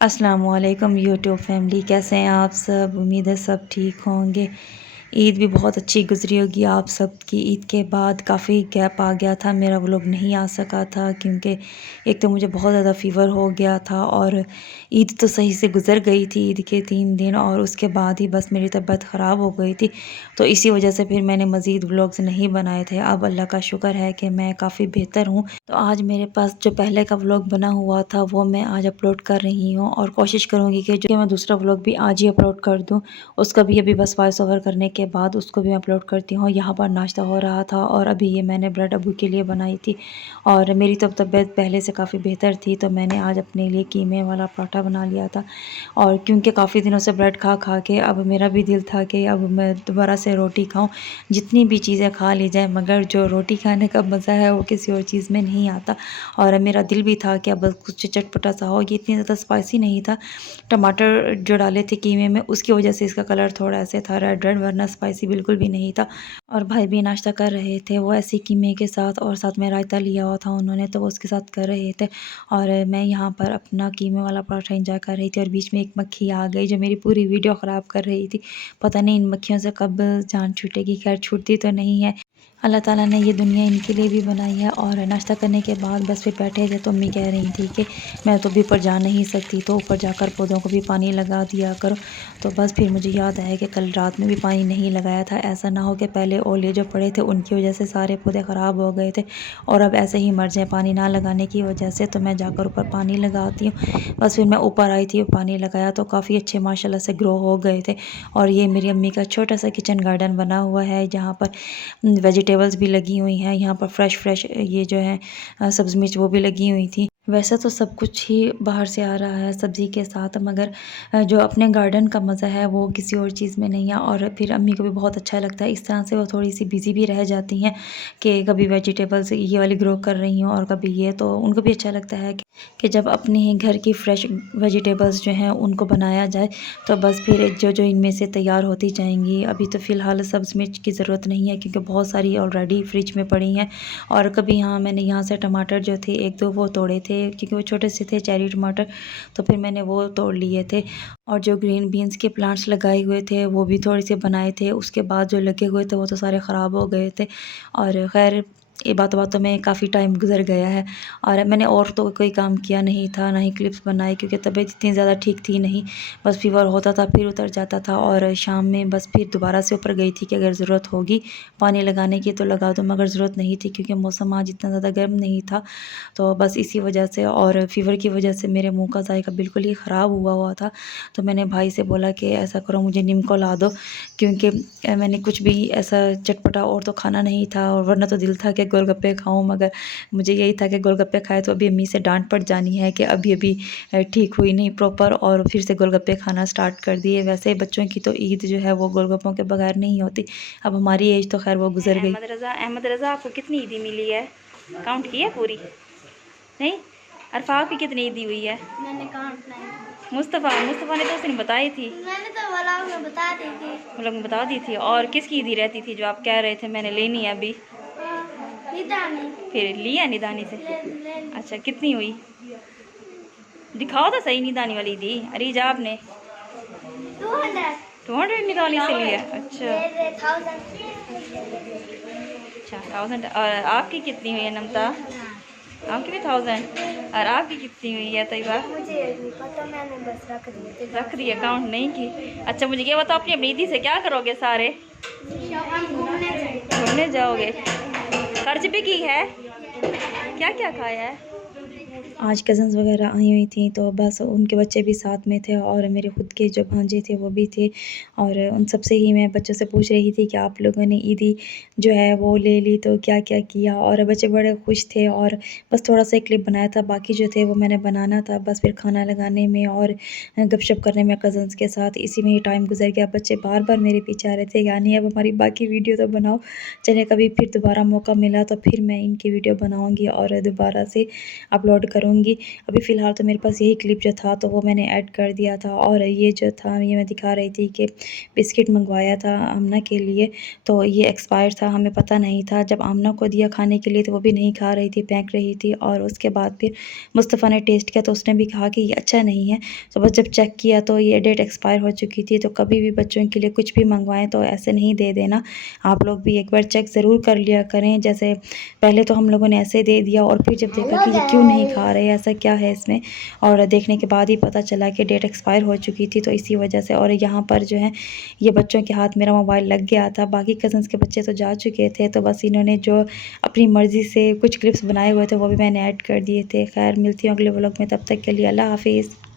अस्सलामुअलैकुम YouTube family, कैसे हैं आप सब। उम्मीद है सब ठीक होंगे। ईद भी बहुत अच्छी गुजरी होगी आप सब की। ईद के बाद काफ़ी गैप आ गया था, मेरा व्लॉग नहीं आ सका था क्योंकि एक तो मुझे बहुत ज़्यादा फ़ीवर हो गया था और ईद तो सही से गुज़र गई थी, ईद के 3 दिन, और उसके बाद ही बस मेरी तबीयत ख़राब हो गई थी। तो इसी वजह से फिर मैंने मज़ीद व्लॉग्स नहीं बनाए थे। अब अल्लाह का शुक्र है कि मैं काफ़ी बेहतर हूँ। तो आज मेरे पास जो पहले का व्लॉग बना हुआ था वो मैं आज अपलोड कर रही हूँ और कोशिश करूँगी कि जो मैं दूसरा व्लॉग भी आज ही अपलोड कर दूँ। उसका भी अभी बस वॉइस ओवर करने के बाद उसको भी मैं अपलोड करती हूँ। यहाँ पर नाश्ता हो रहा था और अभी ये मैंने ब्रेड अबू के लिए बनाई थी और मेरी तो तबीयत पहले से काफ़ी बेहतर थी, तो मैंने आज अपने लिए कीमे वाला पराठा बना लिया था। और क्योंकि काफ़ी दिनों से ब्रेड खा खा के अब मेरा भी दिल था कि अब मैं दोबारा से रोटी खाऊं। जितनी भी चीज़ें खा ली जाए मगर जो रोटी खाने का मज़ा है वो किसी और चीज़ में नहीं आता। और मेरा दिल भी था कि अब कुछ चटपटा सा हो। ये इतनी ज़्यादा स्पाइसी नहीं था, टमाटर जो डाले थे कीमे में उसकी वजह से इसका कलर थोड़ा ऐसे था रेड रेड, वरना स्पाइसी बिल्कुल भी नहीं था। और भाई भी नाश्ता कर रहे थे, वो ऐसे कीमे के साथ और साथ में रायता लिया हुआ था उन्होंने, तो वो उसके साथ कर रहे थे। और मैं यहाँ पर अपना कीमे वाला पराठा इंजॉय कर रही थी और बीच में एक मक्खी आ गई जो मेरी पूरी वीडियो ख़राब कर रही थी। पता नहीं इन मक्खियों से कब जान छूटेगी। खैर छूटती तो नहीं है, अल्लाह ताला ने ये दुनिया इनके लिए भी बनाई है। और नाश्ता करने के बाद बस फिर बैठे थे तो अम्मी कह रही थी कि मैं तो भी ऊपर जा नहीं सकती, तो ऊपर जाकर पौधों को भी पानी लगा दिया करो। तो बस फिर मुझे याद आया कि कल रात में भी पानी नहीं लगाया था। ऐसा ना हो कि पहले ओले जो पड़े थे उनकी वजह से सारे पौधे ख़राब हो गए थे और अब ऐसे ही मर जाए पानी ना लगाने की वजह से। तो मैं जाकर ऊपर पानी लगाती हूँ। बस फिर मैं ऊपर आई थी, पानी लगाया तो काफ़ी अच्छे माशाल्लाह से ग्रो हो गए थे। और ये मेरी अम्मी का छोटा सा किचन गार्डन बना हुआ है जहाँ पर वेजिटेबल्स भी लगी हुई हैं। यहाँ पर फ्रेश ये जो है सब्ज़ मिर्च वो भी लगी हुई थी। वैसे तो सब कुछ ही बाहर से आ रहा है सब्ज़ी के साथ, मगर जो अपने गार्डन का मज़ा है वो किसी और चीज़ में नहीं है। और फिर अम्मी को भी बहुत अच्छा लगता है, इस तरह से वो थोड़ी सी बिज़ी भी रह जाती हैं कि कभी वेजिटेबल्स ये वाली ग्रो कर रही हूँ और कभी ये, तो उनको भी अच्छा लगता है कि जब अपने ही घर की फ्रेश वेजिटेबल्स जो हैं उनको बनाया जाए। तो बस फिर जो जो इनमें से तैयार होती जाएंगी। अभी तो फ़िलहाल सब्ज़ मिर्च की ज़रूरत नहीं है क्योंकि बहुत सारी ऑलरेडी फ्रिज में पड़ी हैं। और कभी हाँ मैंने यहाँ से टमाटर जो थे एक दो वो तोड़े थे क्योंकि वो छोटे से थे चेरी टमाटर, तो फिर मैंने वो तोड़ लिए थे। और जो ग्रीन बीन्स के प्लांट्स लगाए हुए थे वो भी थोड़े से बनाए थे, उसके बाद जो लगे हुए थे वो तो सारे ख़राब हो गए थे। और खैर ये बातों में काफ़ी टाइम गुजर गया है और मैंने और तो कोई काम किया नहीं था, ना ही क्लिप्स बनाई क्योंकि तबीयत इतनी ज़्यादा ठीक थी नहीं। बस फीवर होता था फिर उतर जाता था और शाम में बस फिर दोबारा से ऊपर गई थी कि अगर ज़रूरत होगी पानी लगाने की तो लगा दो, मगर ज़रूरत नहीं थी क्योंकि मौसम आज इतना ज़्यादा गर्म नहीं था। तो बस इसी वजह से और फ़ीवर की वजह से मेरे मुँह का जायका बिल्कुल ही ख़राब हुआ हुआ था। तो मैंने भाई से बोला कि ऐसा करो मुझे नीम को ला दो, क्योंकि मैंने कुछ भी ऐसा चटपटा और तो खाना नहीं था। और वरना तो दिल था कि गोलगप्पे खाऊं, मगर मुझे यही था कि गोलगप्पे खाए तो अभी अम्मी से डांट पड़ जानी है कि अभी अभी ठीक हुई नहीं प्रॉपर और फिर से गोलगप्पे खाना स्टार्ट कर दिए। वैसे बच्चों की तो ईद जो है वो गोलगप्पों के बगैर नहीं होती। अब हमारी एज तो खैर वो गुजर गई। अहमद रज़ा आपको कितनी ईदी मिली है, काउंट की है पूरी? नहीं। अरफा की कितनी ईदी हुई है? मैंने काउंट नहीं। मुस्तफ़ा ने तो उस दिन बताई थी, मैंने तो व्लॉग में बता दी थी। व्लॉग में बता दी थी। और किसकी ईदी रहती थी जो आप कह रहे थे मैंने लेनी है अभी? निदानी। फिर लिया निदानी से? ले अच्छा कितनी हुई? दिखाओ तो सही निदानी वाली दी। अरे जा आपने 200। 200 निदानी से लिया? अच्छा 1000। अच्छा 1000। और आपकी कितनी हुई है नमता? आपकी भी 1000। और आपकी कितनी हुई है तैयबा? मुझे नहीं पता, मैंने बस रख दिए थे। रख दी, अकाउंट नहीं की? अच्छा मुझे ये बताओ अपनी अमीदी से क्या करोगे सारे? हम घूमने जाएंगे। घूमने जाओगे? खर्च भी की है? क्या क्या खाया है? आज कज़न्स वगैरह आई हुई थी तो बस उनके बच्चे भी साथ में थे और मेरे ख़ुद के जो भांजे थे वो भी थे। और उन सब से ही मैं बच्चों से पूछ रही थी कि आप लोगों ने ईदी जो है वो ले ली तो क्या क्या किया। और बच्चे बड़े खुश थे और बस थोड़ा सा एक क्लिप बनाया था, बाकी जो थे वो मैंने बनाना था। बस फिर खाना लगाने में और गपशप करने में कज़न्स के साथ इसी में ही टाइम गुजर गया। बच्चे बार बार मेरे पीछे आ रहे थे यानी अब हमारी बाकी वीडियो तो बनाओ। चले कभी फिर दोबारा मौका मिला तो फिर मैं इनकी वीडियो बनाऊँगी और दोबारा से अपलोड करूँगी। करूँगी। अभी फ़िलहाल तो मेरे पास यही क्लिप जो था तो वो मैंने ऐड कर दिया था। और ये जो था ये मैं दिखा रही थी कि बिस्किट मंगवाया था आमना के लिए, तो ये एक्सपायर था, हमें पता नहीं था। जब आमना को दिया खाने के लिए तो वो भी नहीं खा रही थी, फेंक रही थी। और उसके बाद फिर मुस्तफ़ा ने टेस्ट किया तो उसने भी कहा कि ये अच्छा नहीं है। तो बस जब चेक किया तो ये डेट एक्सपायर हो चुकी थी। तो कभी भी बच्चों के लिए कुछ भी मंगवाएँ तो ऐसे नहीं दे देना। आप लोग भी एक बार चेक ज़रूर कर लिया करें। जैसे पहले तो हम लोगों ने ऐसे दे दिया और फिर जब देखा कि ये क्यों नहीं खा रहे, ऐसा क्या है इसमें, और देखने के बाद ही पता चला कि डेट एक्सपायर हो चुकी थी। तो इसी वजह से, और यहाँ पर जो है ये बच्चों के हाथ मेरा मोबाइल लग गया था। बाकी कज़न्स के बच्चे तो जा चुके थे, तो बस इन्होंने जो अपनी मर्ज़ी से कुछ क्लिप्स बनाए हुए थे वो भी मैंने ऐड कर दिए थे। खैर मिलती हूँ अगले व्लॉग में, तब तक के लिए अल्लाह हाफ़िज़।